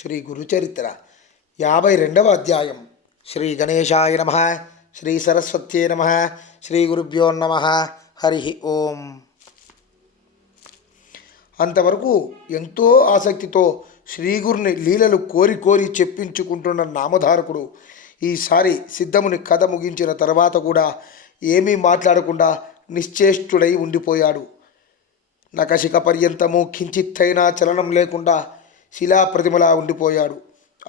శ్రీ గురుచరిత్ర 52వ అధ్యాయం. శ్రీ గణేశాయ నమ. శ్రీ సరస్వత్యే నమ. శ్రీ గురుభ్యో నమ. హరి ఓం. అంతవరకు ఎంతో ఆసక్తితో శ్రీగురుని లీలలు కోరి కోరి చెప్పించుకుంటున్న నామధారకుడు ఈసారి సిద్ధముని కథ ముగించిన తర్వాత కూడా ఏమీ మాట్లాడకుండా నిశ్చేష్టుడై ఉండిపోయాడు. నకశిక పర్యంతము కించిత్తైనా చలనం లేకుండా శిలాప్రతిమలా ఉండిపోయాడు.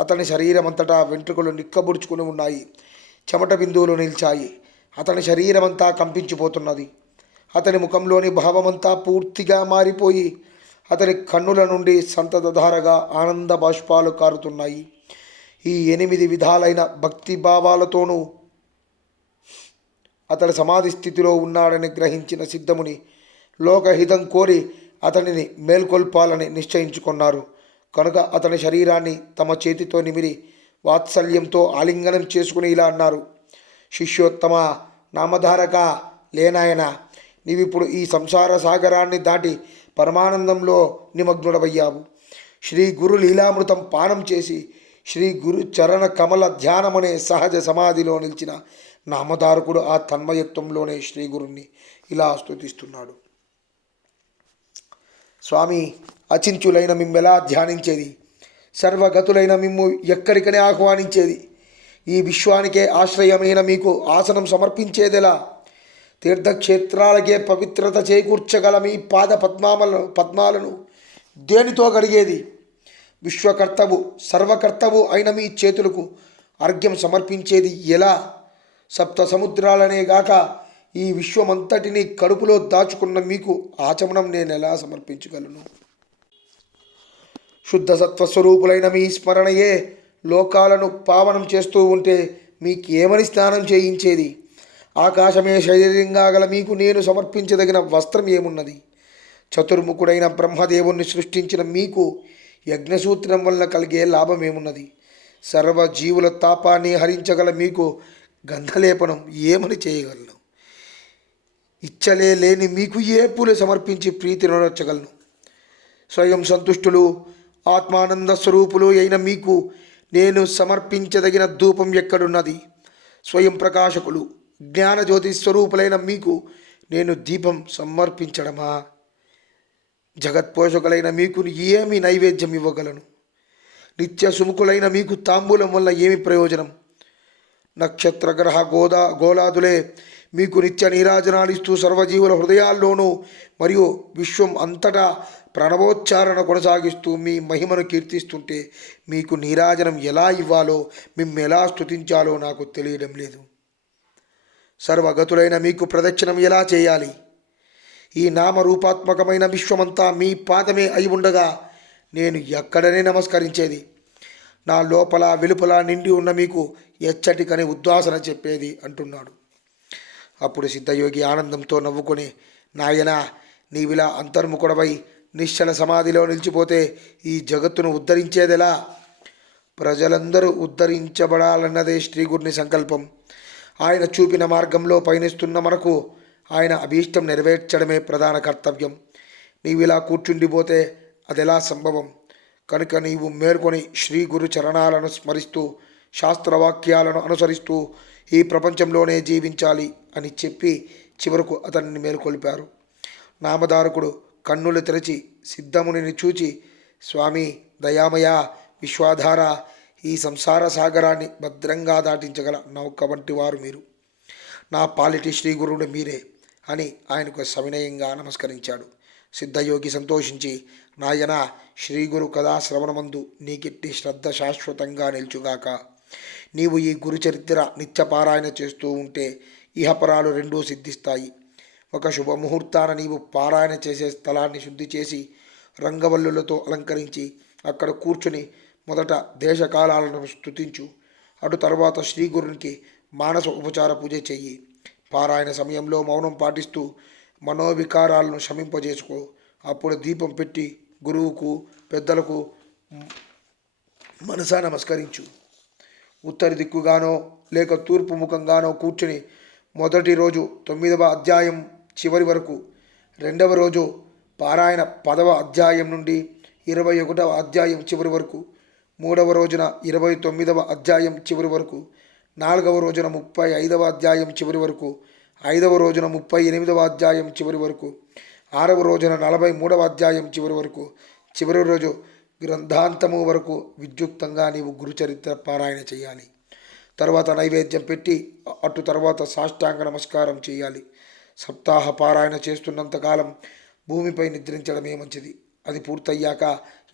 అతని శరీరమంతటా వెంట్రుకలు నిక్కబుడుచుకుని ఉన్నాయి. చెమట బిందువులు నిలిచాయి. అతని శరీరమంతా కంపించిపోతున్నది. అతని ముఖంలోని భావమంతా పూర్తిగా మారిపోయి అతని కన్నుల నుండి సంతతధారగా ఆనంద బాష్పాలు కారుతున్నాయి. ఈ 8 విధాలైన భక్తి భావాలతోనూ అతడు సమాధి స్థితిలో ఉన్నాడని గ్రహించిన సిద్ధముని లోకహితం కోరి అతనిని మేల్కొల్పాలని నిశ్చయించుకున్నారు. కనుక అతని శరీరాన్ని తమ చేతితో నిమిరి వాత్సల్యంతో ఆలింగనం చేసుకుని ఇలా అన్నారు: శిష్యోత్తమ, నామధారక, లేనాయన, నీవిప్పుడు ఈ సంసార సాగరాన్ని దాటి పరమానందంలో నిమగ్నుడవయ్యావు. శ్రీ గురు లీలామృతం పానం చేసి శ్రీ గురు చరణ కమల ధ్యానమనే సహజ సమాధిలో నిలిచిన నామధారకుడు ఆ తన్మయత్వంలోనే శ్రీ గురుణ్ణి ఇలా స్తుతిస్తున్నాడు. స్వామి, అచించులైన మిమ్మెలా ధ్యానించేది? సర్వగతులైన మిమ్ము ఎక్కడికనే ఆహ్వానించేది? ఈ విశ్వానికే ఆశ్రయమైన మీకు ఆసనం సమర్పించేదెలా? తీర్థక్షేత్రాలకే పవిత్రత చేకూర్చగల మీ పాద పద్మాలను దేనితో కడిగేది? విశ్వకర్తవు సర్వకర్తవు అయిన మీ చేతులకు అర్ఘ్యం సమర్పించేది ఎలా? సప్త సముద్రాలనే గాక ఈ విశ్వమంతటిని కడుపులో దాచుకున్న మీకు ఆచమనం నేనెలా సమర్పించగలను? శుద్ధ సత్వస్వరూపులైన మీ స్మరణయే లోకాలను పావనం చేస్తూ ఉంటే మీకేమని స్నానం చేయించేది? ఆకాశమే శరీరంగా గల మీకు నేను సమర్పించదగిన వస్త్రం ఏమున్నది? చతుర్ముఖుడైన బ్రహ్మదేవుణ్ణి సృష్టించిన మీకు యజ్ఞసూత్రం వల్ల కలిగే లాభం ఏమున్నది? సర్వజీవుల తాపాన్ని హరించగల మీకు గంధలేపనం ఏమని చేయగలను? ఇచ్చలే లేని మీకు ఏ పూలు సమర్పించి ప్రీతిని నొచ్చగలను? స్వయం సంతుష్టులు ఆత్మానంద స్వరూపులు అయిన మీకు నేను సమర్పించదగిన ధూపం ఎక్కడున్నది? స్వయం ప్రకాశకులు జ్ఞానజ్యోతి స్వరూపులైన మీకు నేను దీపం సమర్పించడమా? జగత్పోషకులైన మీకు ఏమి నైవేద్యం ఇవ్వగలను? నిత్య సుముఖులైన మీకు తాంబూలం వల్ల ఏమి ప్రయోజనం? నక్షత్ర గ్రహ గోళాదులే మీకు నిత్య నీరాజనాలిస్తూ సర్వజీవుల హృదయాల్లోనూ మరియు విశ్వం అంతటా ప్రణవోచ్చారణ కొనసాగిస్తూ మీ మహిమను కీర్తిస్తుంటే మీకు నీరాజనం ఎలా ఇవ్వాలో, మిమ్ము ఎలా స్తుతించాలో నాకు తెలియడం లేదు. సర్వగతులైన మీకు ప్రదక్షిణం ఎలా చేయాలి? ఈ నామరూపాత్మకమైన విశ్వమంతా మీ పాదమే అయి ఉండగా నేను ఎక్కడనే నమస్కరించేది? నా లోపల వెలుపల నిండి ఉన్న మీకు ఎచ్చటికని ఉద్వాసన చెప్పేది అంటున్నాడు. అప్పుడు సిద్ధయోగి ఆనందంతో నవ్వుకొని, నాయనా, నీవిలా అంతర్ముఖుడవై నిశ్చల సమాధిలో నిలిచిపోతే ఈ జగత్తును ఉద్ధరించేదెలా? ప్రజలందరూ ఉద్ధరించబడాలన్నదే శ్రీగురుని సంకల్పం. ఆయన చూపిన మార్గంలో పయనిస్తున్న మనకు ఆయన అభీష్టం నెరవేర్చడమే ప్రధాన కర్తవ్యం. నీవిలా కూర్చుండిపోతే అదెలా సంభవం? కనుక నీవు మేల్కొని శ్రీ గురు చరణాలను స్మరిస్తూ శాస్త్రవాక్యాలను అనుసరిస్తూ ఈ ప్రపంచంలోనే జీవించాలి అని చెప్పి చివరకు అతన్ని మేల్కొల్పారు. నామధారకుడు కన్నులు తెరచి సిద్ధమునిని చూచి, స్వామి, దయామయ, విశ్వాధార, ఈ సంసార సాగరాన్ని భద్రంగా దాటించగల నౌక వంటి వారు మీరు. నా పాలిటి శ్రీ గురువుడు మీరే అని ఆయనకు సవినయంగా నమస్కరించాడు. సిద్ధయోగి సంతోషించి, నాయన, శ్రీగురు కథాశ్రవణమందు నీకెట్టి శ్రద్ధ శాశ్వతంగా నిల్చుగాక. నీవు ఈ గురుచరిత్ర నిత్యపారాయణ చేస్తూ ఉంటే ఇహపరాలు రెండూ సిద్ధిస్తాయి. ఒక శుభముహూర్తాన నీవు పారాయణ చేసే స్థలాన్ని శుద్ధి చేసి రంగవల్లులతో అలంకరించి అక్కడ కూర్చుని మొదట దేశకాలాలను స్తుతించు. అటు తర్వాత శ్రీగురునికి మానస ఉపచార పూజ చెయ్యి. పారాయణ సమయంలో మౌనం పాటిస్తూ మనోవికారాలను శమింపజేసుకో. అప్పుడు దీపం పెట్టి గురువుకు, పెద్దలకు మనసా నమస్కరించు. ఉత్తర దిక్కుగానో లేక తూర్పు ముఖంగానో కూర్చుని మొదటి రోజు 9వ అధ్యాయం చివరి వరకు, రెండవ రోజు పారాయణ 10వ అధ్యాయం నుండి 21వ అధ్యాయం చివరి వరకు, మూడవ రోజున 29వ అధ్యాయం చివరి వరకు, నాలుగవ రోజున 35వ అధ్యాయం చివరి వరకు, ఐదవ రోజున 38వ అధ్యాయం చివరి వరకు, ఆరవ రోజున 43వ అధ్యాయం చివరి వరకు, చివరి రోజు గ్రంథాంతము వరకు విద్యుక్తంగా నీవు గురుచరిత్ర పారాయణ చేయాలి. తర్వాత నైవేద్యం పెట్టి అటు తర్వాత సాష్టాంగ నమస్కారం చేయాలి. సప్తాహ పారాయణ చేస్తున్నంతకాలం భూమిపై నిద్రించడమే మంచిది. అది పూర్తయ్యాక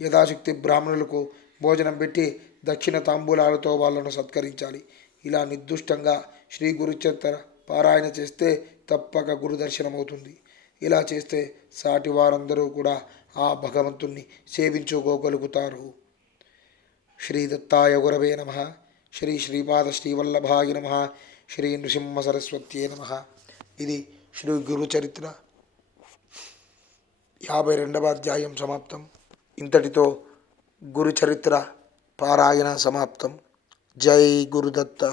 యథాశక్తి బ్రాహ్మణులకు భోజనం పెట్టి దక్షిణ తాంబూలాలతో వాళ్ళను సత్కరించాలి. ఇలా నిర్దుష్టంగా శ్రీ గురుచరిత్ర పారాయణ చేస్తే తప్పక గురు దర్శనమవుతుంది. ఇలా చేస్తే సాటి వారందరూ కూడా ఆ భగవంతుణ్ణి సేవించుకోగలుగుతారు. శ్రీ దత్తాయ గురవే నమః. శ్రీ శ్రీపాద శ్రీవల్లభాయ నమః. శ్రీ నృసింహ సరస్వత్యే నమః. ఇది శ్రీ గురుచరిత్ర 52వ అధ్యాయం సమాప్తం. ఇంతటితో గురుచరిత్ర పారాయణ సమాప్తం. జై గురుదత్త.